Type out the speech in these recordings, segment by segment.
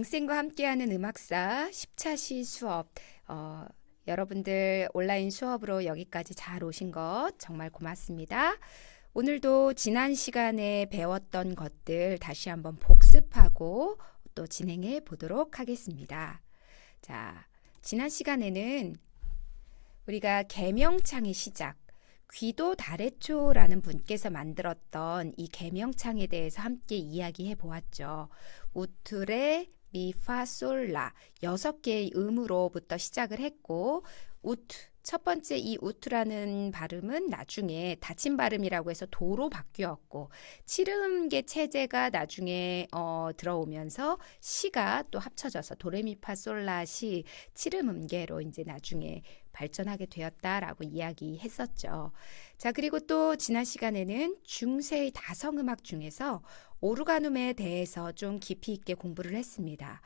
강쌤과 함께하는 음악사 10차 시 수업. 여러분들 온라인 수업으로 여기까지 잘 오신 것 정말 고맙습니다. 오늘도 지난 시간에 배웠던 것들 다시 한번 복습하고 또 진행해 보도록 하겠습니다. 자, 지난 시간에는 우리가 계명창의 시작, 귀도 다래초라는 분께서 만들었던 이 계명창에 대해서 함께 이야기해 보았죠. 우투레 미파솔라 6개의 음으로부터 시작을 했고, 우투 첫 번째 이 우투라는 발음은 나중에 닫힌 발음이라고 해서 도로 바뀌었고, 칠음계 체제가 나중에 들어오면서 시가 또 합쳐져서 도레미파솔라 시 칠음음계로 이제 나중에 발전하게 되었다라고 이야기했었죠. 자, 그리고 또 지난 시간에는 중세의 다성음악 중에서 오르가눔에 대해서 좀 깊이 있게 공부를 했습니다.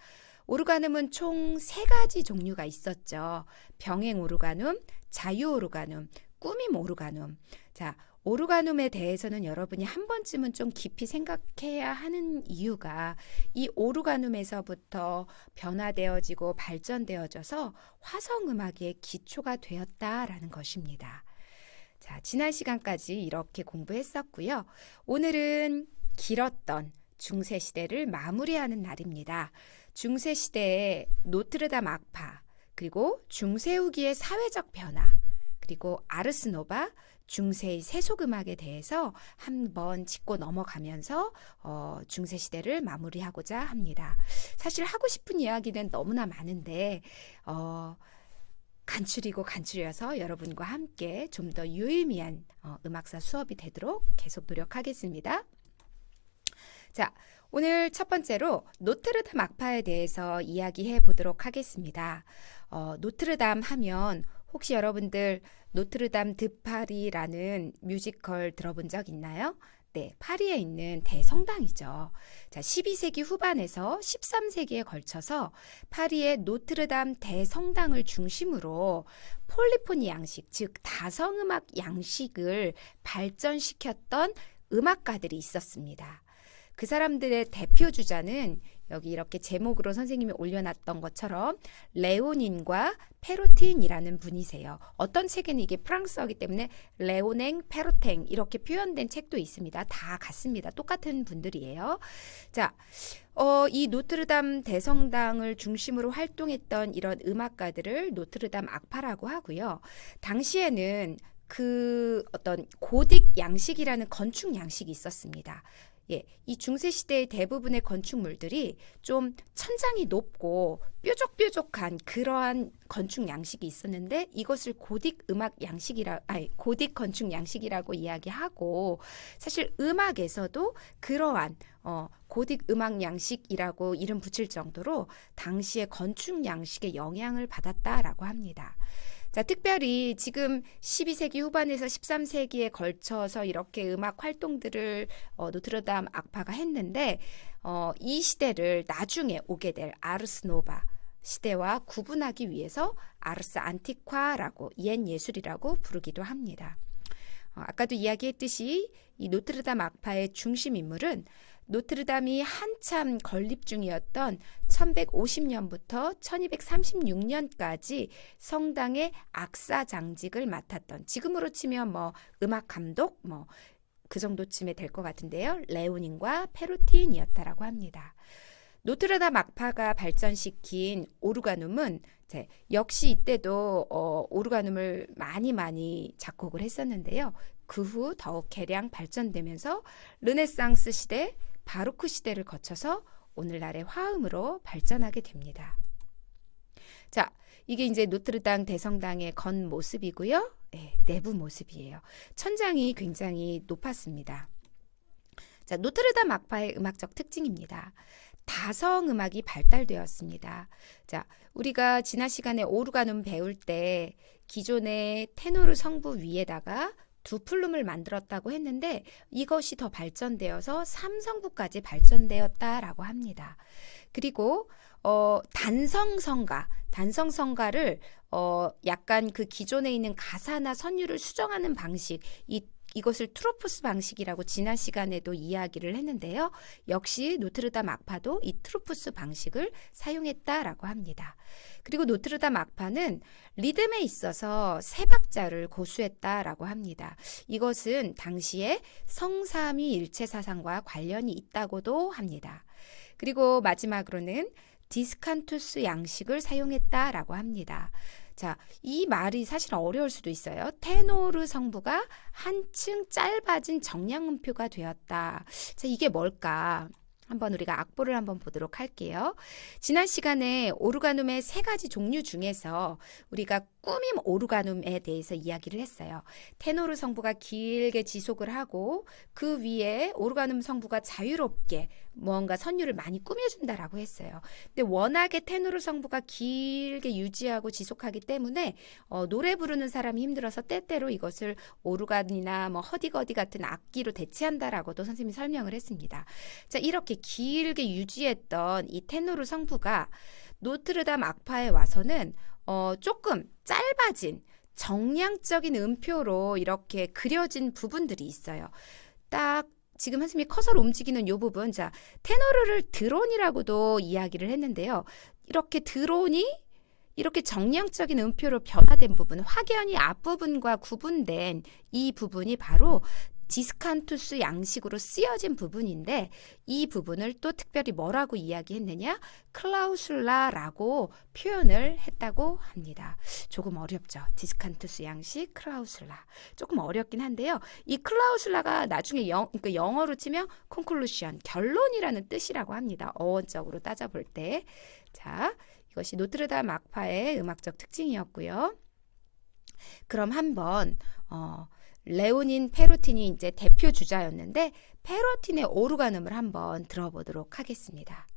오르가눔은 총 3가지 종류가 있었죠. 병행 오르가눔, 자유 오르가눔, 꾸밈 오르가눔. 자, 오르가눔에 대해서는 여러분이 한 번쯤은 좀 깊이 생각해야 하는 이유가 이 오르가눔에서부터 변화되어지고 발전되어져서 화성음악의 기초가 되었다라는 것입니다. 자, 지난 시간까지 이렇게 공부했었고요. 오늘은 길었던 중세시대를 마무리하는 날입니다. 중세시대의 노트르담 악파, 그리고 중세 후기의 사회적 변화, 그리고 아르스노바, 중세의 세속음악에 대해서 한번 짚고 넘어가면서 중세시대를 마무리하고자 합니다. 사실 하고 싶은 이야기는 너무나 많은데 간추려서 여러분과 함께 좀 더 유의미한 음악사 수업이 되도록 계속 노력하겠습니다. 자, 오늘 첫 번째로 노트르담 악파에 대해서 이야기해 보도록 하겠습니다. 노트르담 하면 혹시 여러분들 노트르담 드 파리라는 뮤지컬 들어본 적 있나요? 네, 파리에 있는 대성당이죠. 자, 12세기 후반에서 13세기에 걸쳐서 파리의 노트르담 대성당을 중심으로 폴리포니 양식, 즉 다성음악 양식을 발전시켰던 음악가들이 있었습니다. 그 사람들의 대표 주자는 여기 이렇게 제목으로 선생님이 올려놨던 것처럼 레오닌과 페로틴이라는 분이세요. 어떤 책에는 이게 프랑스어이기 때문에 레오냉, 페로탱 이렇게 표현된 책도 있습니다. 다 같습니다. 똑같은 분들이에요. 자, 이 노트르담 대성당을 중심으로 활동했던 이런 음악가들을 노트르담 악파라고 하고요. 당시에는 그 어떤 고딕 양식이라는 건축 양식이 있었습니다. 예, 이 중세시대의 대부분의 건축물들이 좀 천장이 높고 뾰족뾰족한 그러한 건축 양식이 있었는데 이것을 고딕 건축 양식이라고 이야기하고, 사실 음악에서도 그러한 고딕 음악 양식이라고 이름 붙일 정도로 당시의 건축 양식의 영향을 받았다라고 합니다. 자, 특별히 지금 12세기 후반에서 13세기에 걸쳐서 이렇게 음악 활동들을 노트르담 악파가 했는데 이 시대를 나중에 오게 될 아르스노바 시대와 구분하기 위해서 아르스 안티콰라고 옛 예술이라고 부르기도 합니다. 아까도 이야기했듯이 이 노트르담 악파의 중심 인물은 노트르담이 한참 건립 중이었던 1150년부터 1236년까지 성당의 악사 장직을 맡았던, 지금으로 치면 뭐 음악 감독 그 정도쯤에 될 것 같은데요. 레오닌과 페로틴이었다라고 합니다. 노트르담 악파가 발전시킨 오르가눔은 역시 이때도 오르가눔을 많이 작곡을 했었는데요. 그 후 더욱 개량 발전되면서 르네상스 시대, 바로크 시대를 거쳐서 오늘날의 화음으로 발전하게 됩니다. 자, 이게 이제 노트르담 대성당의 겉모습이고요. 네, 내부 모습이에요. 천장이 굉장히 높았습니다. 자, 노트르담 악파의 음악적 특징입니다. 다성음악이 발달되었습니다. 자, 우리가 지난 시간에 오르가눔 배울 때 기존의 테노르 성부 위에다가 두 플룸을 만들었다고 했는데 이것이 더 발전되어서 3성부까지 발전되었다라고 합니다. 그리고 단성성가를 약간 그 기존에 있는 가사나 선율을 수정하는 방식, 이 이것을 트루푸스 방식이라고 지난 시간에도 이야기를 했는데요. 역시 노트르담 악파도 이 트루푸스 방식을 사용했다라고 합니다. 그리고 노트르담 악파는 리듬에 있어서 세 박자를 고수했다라고 합니다. 이것은 당시에 성삼위일체 사상과 관련이 있다고도 합니다. 그리고 마지막으로는 디스칸투스 양식을 사용했다라고 합니다. 자, 이 말이 사실 어려울 수도 있어요. 테노르 성부가 한층 짧아진 정량음표가 되었다. 자, 이게 뭘까? 한번 우리가 악보를 한번 보도록 할게요. 지난 시간에 오르가눔의 세 가지 종류 중에서 우리가 꾸밈 오르가눔에 대해서 이야기를 했어요. 테노르 성부가 길게 지속을 하고 그 위에 오르가눔 성부가 자유롭게 무언가 선율을 많이 꾸며준다라고 했어요. 근데 워낙에 테노르 성부가 길게 유지하고 지속하기 때문에 노래 부르는 사람이 힘들어서 때때로 이것을 오르간이나 뭐 허디거디 같은 악기로 대체한다라고도 선생님이 설명을 했습니다. 자, 이렇게 길게 유지했던 이 테노르 성부가 노트르담 악파에 와서는 조금 짧아진 정량적인 음표로 이렇게 그려진 부분들이 있어요. 딱 지금 선생님이 커서로 움직이는 이 부분, 자, 테노르를 드론이라고도 이야기를 했는데요. 이렇게 드론이 이렇게 정량적인 음표로 변화된 부분, 확연히 앞부분과 구분된 이 부분이 바로 디스칸투스 양식으로 쓰여진 부분인데, 이 부분을 또 특별히 뭐라고 이야기했느냐? 클라우술라라고 표현을 했다고 합니다. 조금 어렵죠? 디스칸투스 양식, 클라우술라. 조금 어렵긴 한데요. 이 클라우술라가 나중에 그러니까 영어로 치면 conclusion, 결론이라는 뜻이라고 합니다. 어원적으로 따져볼 때. 자, 이것이 노트르담 악파의 음악적 특징이었고요. 그럼 한번 레오닌 페로틴이 이제 대표 주자였는데 페로틴의 오르가눔을 한번 들어보도록 하겠습니다.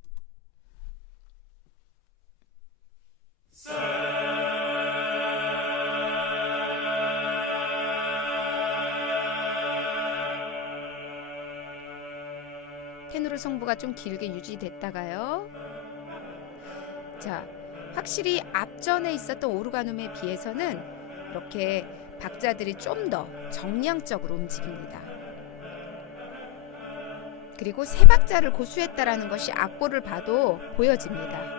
테노르 성부가 좀 길게 유지됐다가요. 자, 확실히 앞전에 있었던 오르가눔에 비해서는 이렇게 박자들이 좀 더 정량적으로 움직입니다. 그리고 세 박자를 고수했다라는 것이 악보를 봐도 보여집니다.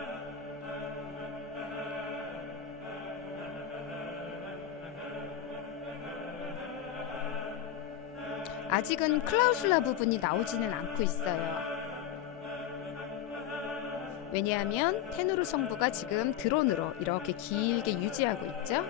아직은 클라우술라 부분이 나오지는 않고 있어요. 왜냐하면 테노르 성부가 지금 드론으로 이렇게 길게 유지하고 있죠.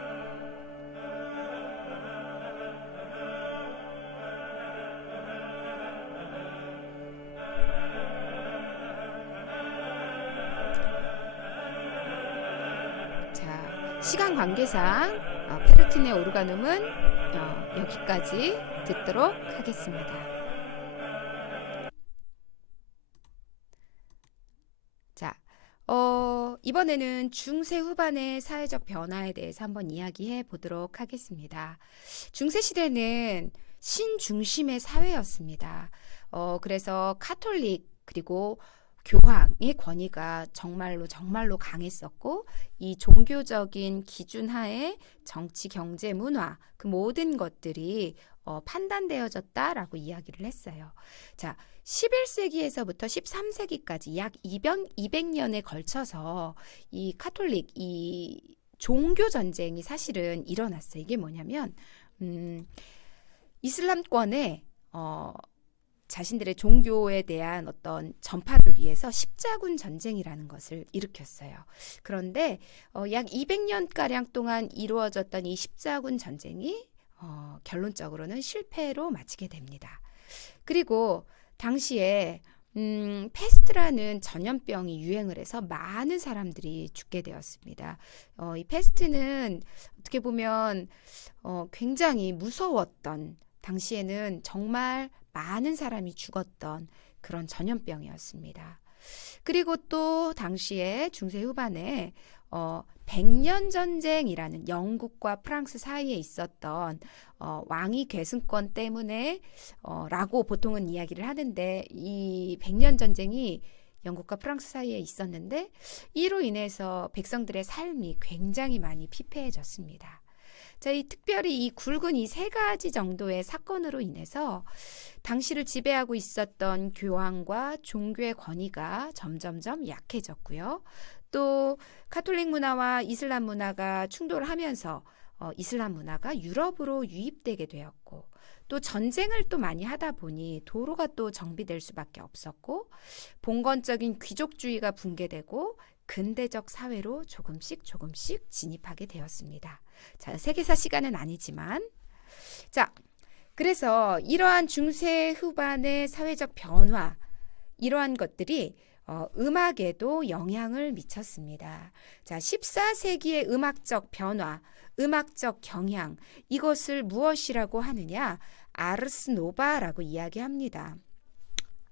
자, 시간 관계상 페르틴의 오르가눔은 여기까지 듣도록 하겠습니다. 자, 이번에는 중세 후반의 사회적 변화에 대해서 한번 이야기해 보도록 하겠습니다. 중세 시대는 신중심의 사회였습니다. 그래서 카톨릭 그리고 교황의 권위가 정말로 강했었고, 이 종교적인 기준 하에 정치, 경제, 문화 그 모든 것들이 판단되어졌다라고 이야기를 했어요. 자, 11세기에서부터 13세기까지 약 200년에 걸쳐서 이 카톨릭, 이 종교 전쟁이 사실은 일어났어요. 이게 뭐냐면 이슬람권에 자신들의 종교에 대한 어떤 전파를 위해서 십자군 전쟁이라는 것을 일으켰어요. 그런데 약 200년가량 동안 이루어졌던 이 십자군 전쟁이 결론적으로는 실패로 마치게 됩니다. 그리고 당시에 페스트라는 전염병이 유행을 해서 많은 사람들이 죽게 되었습니다. 이 페스트는 어떻게 보면 굉장히 무서웠던, 당시에는 정말 많은 사람이 죽었던 그런 전염병이었습니다. 그리고 또 당시에 중세 후반에 100년 전쟁이라는 영국과 프랑스 사이에 있었던 왕위 계승권 때문에 라고 보통은 이야기를 하는데, 이 100년 전쟁이 영국과 프랑스 사이에 있었는데 이로 인해서 백성들의 삶이 굉장히 많이 피폐해졌습니다. 자, 이 특별히 이 굵은 이 세 가지 정도의 사건으로 인해서 당시를 지배하고 있었던 교황과 종교의 권위가 점점점 약해졌고요. 또 카톨릭 문화와 이슬람 문화가 충돌하면서 이슬람 문화가 유럽으로 유입되게 되었고, 또 전쟁을 또 많이 하다 보니 도로가 또 정비될 수밖에 없었고, 봉건적인 귀족주의가 붕괴되고 근대적 사회로 조금씩 진입하게 되었습니다. 자, 세계사 시간은 아니지만, 자, 그래서 이러한 중세 후반의 사회적 변화, 이러한 것들이 음악에도 영향을 미쳤습니다. 자, 14세기의 음악적 변화, 음악적 경향, 이것을 무엇이라고 하느냐? 아르스 노바라고 이야기합니다.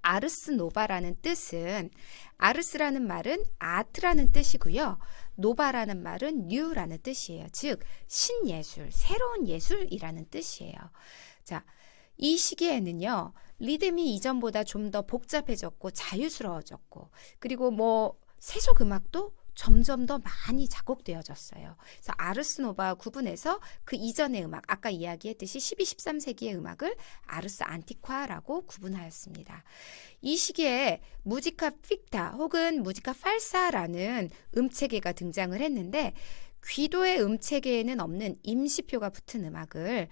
아르스 노바라는 뜻은, 아르스라는 말은 아트라는 뜻이고요. 노바라는 말은 뉴라는 뜻이에요. 즉 신예술, 새로운 예술이라는 뜻이에요. 자, 이 시기에는요, 리듬이 이전보다 좀 더 복잡해졌고 자유스러워졌고, 그리고 뭐 세속 음악도 점점 더 많이 작곡되어졌어요. 그래서 아르스 노바 구분해서 그 이전의 음악, 아까 이야기했듯이 12, 13세기의 음악을 아르스 안티콰라고 구분하였습니다. 이 시기에 무지카 픽타 혹은 무지카 팔사라는 음체계가 등장을 했는데, 귀도의 음체계에는 없는 임시표가 붙은 음악을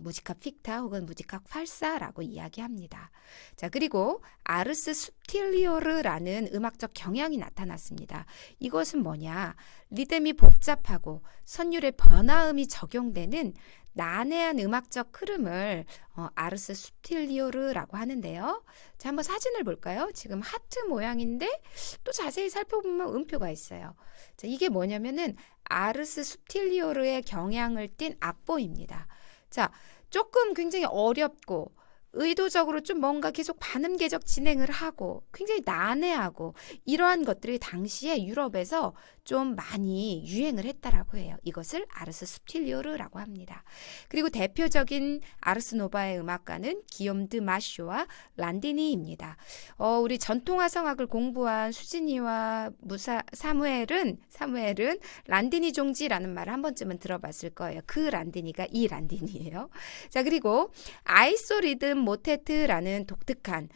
무지카 픽타 혹은 무지카 팔사라고 이야기합니다. 자, 그리고 아르스 숲틸리오르라는 음악적 경향이 나타났습니다. 이것은 뭐냐? 리듬이 복잡하고 선율의 변화음이 적용되는 난해한 음악적 흐름을 아르스 숲틸리오르라고 하는데요. 자, 한번 사진을 볼까요? 지금 하트 모양인데 또 자세히 살펴보면 음표가 있어요. 자, 이게 뭐냐면은 아르스 숲틸리오르의 경향을 띤 악보입니다. 자, 조금 굉장히 어렵고 의도적으로 좀 뭔가 계속 반음계적 진행을 하고 굉장히 난해하고 이러한 것들이 당시에 유럽에서 좀 많이 유행을 했다라고 해요. 이것을 아르스 숲틸리오르라고 합니다. 그리고 대표적인 아르스 노바의 음악가는 기욤 드 마쇼와 란디니입니다. 우리 전통화성학을 공부한 수진이와 사무엘은 란디니 종지라는 말을 한 번쯤은 들어봤을 거예요. 그 란디니가 이 란디니예요. 자, 그리고 아이소 리듬 모테트라는 독특한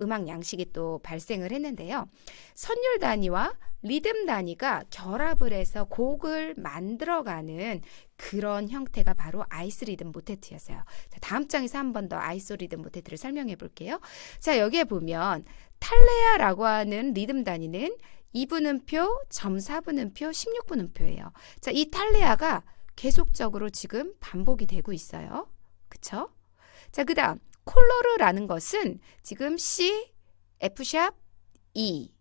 음악 양식이 또 발생을 했는데요. 선율 단위와 리듬 단위가 결합을 해서 곡을 만들어가는 그런 형태가 바로 아이스 리듬 모테트였어요. 자, 다음 장에서 한 번 더 아이소 리듬 모테트를 설명해 볼게요. 자, 여기에 보면 탈레아라고 하는 리듬 단위는 2분음표, 점4분음표, 16분음표예요. 자, 이 탈레아가 계속적으로 지금 반복이 되고 있어요. 그쵸? 자, 그 다음 콜로르라는 것은 지금 C, F샵, E,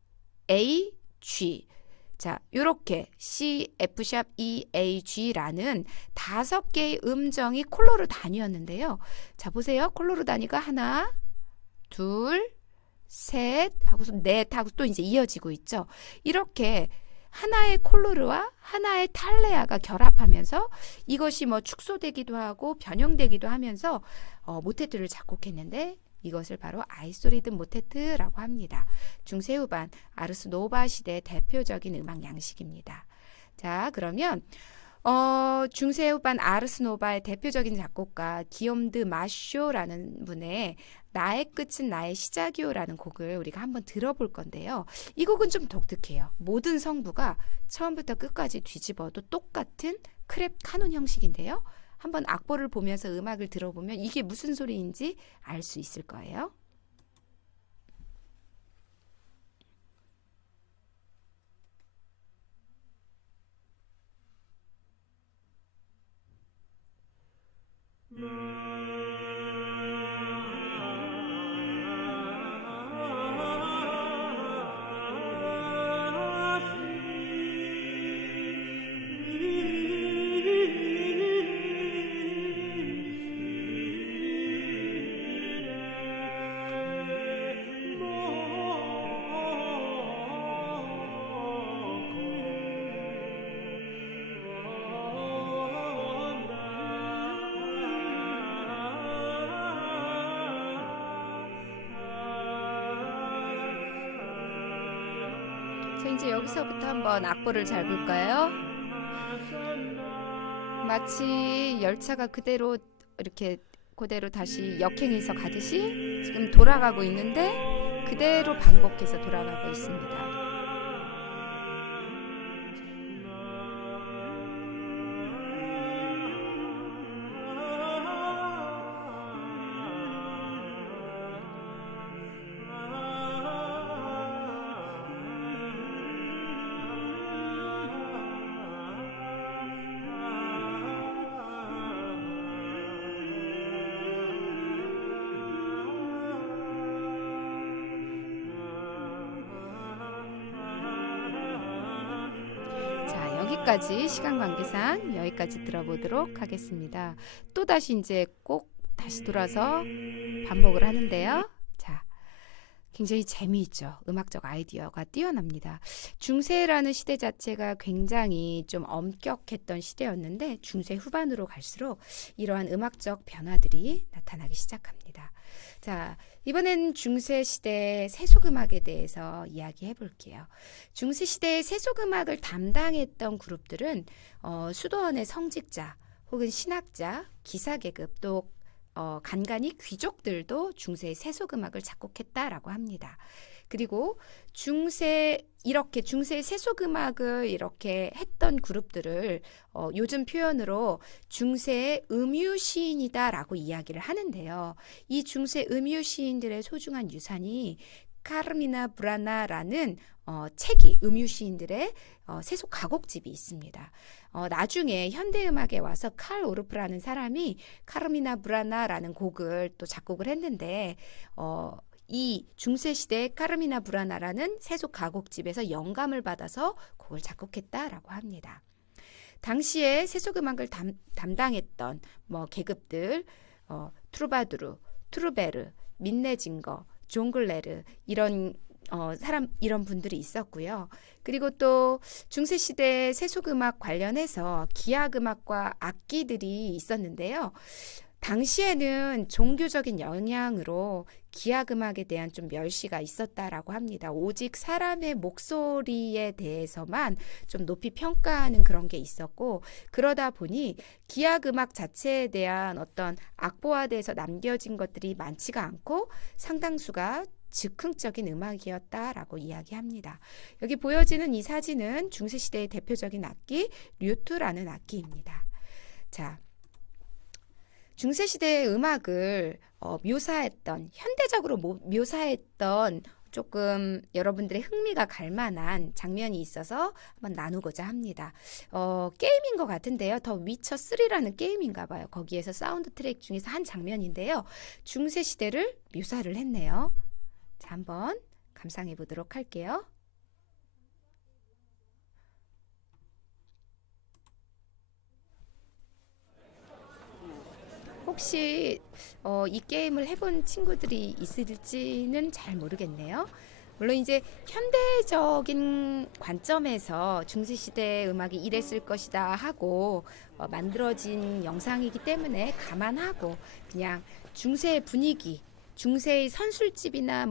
A, G. 자, 요렇게 C, F샵, E, A, G라는 5개의 음정이 콜로르 단위였는데요. 자, 보세요. 콜로르 단위가 하나, 둘, 셋 하고서 넷 하고 또 이제 이어지고 있죠. 이렇게 하나의 콜로르와 하나의 탈레아가 결합하면서 이것이 뭐 축소되기도 하고 변형되기도 하면서 모테트를 작곡했는데, 이것을 바로 아이소리듬 모테트라고 합니다. 중세 후반 아르스 노바 시대의 대표적인 음악 양식입니다. 자, 그러면 중세 후반 아르스 노바의 대표적인 작곡가 기욤 드 마쇼라는 분의 나의 끝은 나의 시작이요라는 곡을 우리가 한번 들어볼 건데요. 이 곡은 좀 독특해요. 모든 성부가 처음부터 끝까지 뒤집어도 똑같은 크랩 카논 형식인데요. 한번 악보를 보면서 음악을 들어보면 이게 무슨 소리인지 알 수 있을 거예요. 자, 이제 여기서부터 한번 악보를 잘 볼까요? 마치 열차가 그대로 이렇게 그대로 다시 역행해서 가듯이 지금 돌아가고 있는데 그대로 반복해서 돌아가고 있습니다. 여기까지 시간 관계상 여기까지 들어보도록 하겠습니다. 또 다시 이제 꼭 다시 돌아서 반복을 하는데요. 자, 굉장히 재미있죠. 음악적 아이디어가 뛰어납니다. 중세라는 시대 자체가 굉장히 좀 엄격했던 시대였는데 중세 후반으로 갈수록 이러한 음악적 변화들이 나타나기 시작합니다. 자, 이번엔 중세시대 세속음악에 대해서 이야기해 볼게요. 중세시대의 세속음악을 담당했던 그룹들은 수도원의 성직자 혹은 신학자, 기사계급 또 간간히 귀족들도 중세의 세속음악을 작곡했다라고 합니다. 그리고 중세의 세속음악을 이렇게 했던 그룹들을 요즘 표현으로 중세의 음유시인이다라고 이야기를 하는데요. 이 중세 음유시인들의 소중한 유산이 카르미나 부라나라는 책이 음유시인들의 세속 가곡집이 있습니다. 나중에 현대음악에 와서 칼 오르프라는 사람이 카르미나 부라나라는 곡을 또 작곡을 했는데 이 중세시대의 카르미나 부라나라는 세속 가곡집에서 영감을 받아서 곡을 작곡했다라고 합니다. 당시에 세속음악을 담당했던 계급들 트루바두르, 트루베르, 민네징거, 종글레르 이런 분들이 있었고요. 그리고 또 중세시대 세속음악 관련해서 기악음악과 악기들이 있었는데요. 당시에는 종교적인 영향으로 기악음악에 대한 좀 멸시가 있었다라고 합니다. 오직 사람의 목소리에 대해서만 좀 높이 평가하는 그런 게 있었고 그러다 보니 기악음악 자체에 대한 어떤 악보화돼서 남겨진 것들이 많지가 않고 상당수가 즉흥적인 음악이었다라고 이야기합니다. 여기 보여지는 이 사진은 중세시대의 대표적인 악기 류트라는 악기입니다. 자, 중세시대의 음악을 현대적으로 묘사했던 조금 여러분들의 흥미가 갈 만한 장면이 있어서 한번 나누고자 합니다. 게임인 것 같은데요. 더 위쳐 3라는 게임인가 봐요. 거기에서 사운드 트랙 중에서 한 장면인데요. 중세시대를 묘사를 했네요. 자, 한번 감상해 보도록 할게요. 혹시 이 게임을 해본 친구들이 있을지는 잘 모르겠네요. 물론 이제 현대적인 관점에서 중세시대 음악이 이랬을 것이다 하고 만들어진 영상이기 때문에 감안하고 그냥 중세의 분위기, 중세의 선술집이나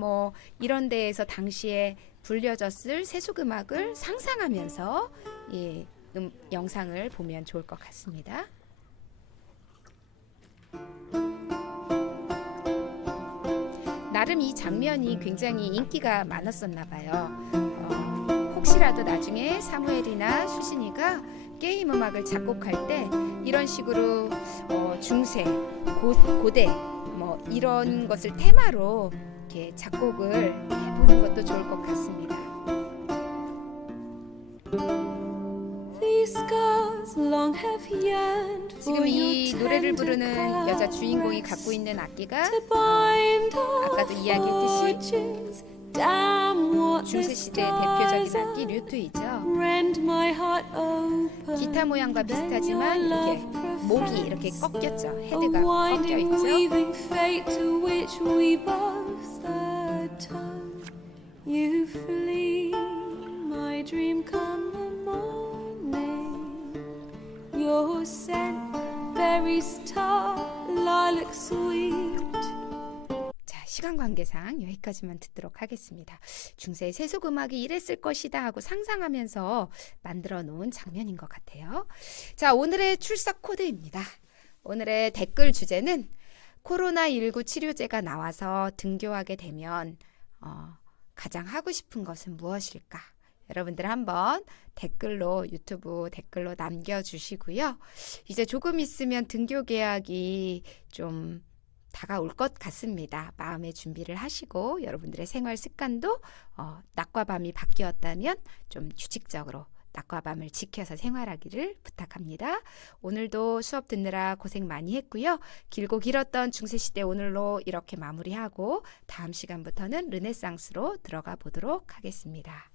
이런 데에서 당시에 불려졌을 세속음악을 상상하면서 영상을 보면 좋을 것 같습니다. 나름 이 장면이 굉장히 인기가 많았었나 봐요. 혹시라도 나중에 사무엘이나 수신이가 게임 음악을 작곡할 때 이런 식으로 중세, 고대 이런 것을 테마로 이렇게 작곡을 해보는 것도 좋을 것 같습니다. 지금 이 노래를 부르는 여자 주인공이 갖고 있는 악기가 아까도 이야기했듯이 중세시대의 대표적인 악기 류트이죠. 기타 모양과 비슷하지만 이렇게 목이 이렇게 꺾였죠. 헤드가 꺾여 있죠. Your scent, berry star, lilac sweet. 자, 시간 관계상 여기까지만 듣도록 하겠습니다. 중세 세속음악이 이랬을 것이다 하고 상상하면서 만들어 놓은 장면인 것 같아요. 자, 오늘의 출석 코드입니다. 오늘의 댓글 주제는 코로나19 치료제가 나와서 등교하게 되면 가장 하고 싶은 것은 무엇일까? 여러분들 한번 댓글로 유튜브 댓글로 남겨주시고요. 이제 조금 있으면 등교 개학이 좀 다가올 것 같습니다. 마음의 준비를 하시고 여러분들의 생활 습관도 낮과 밤이 바뀌었다면 좀 규칙적으로 낮과 밤을 지켜서 생활하기를 부탁합니다. 오늘도 수업 듣느라 고생 많이 했고요. 길고 길었던 중세시대 오늘로 이렇게 마무리하고 다음 시간부터는 르네상스로 들어가 보도록 하겠습니다.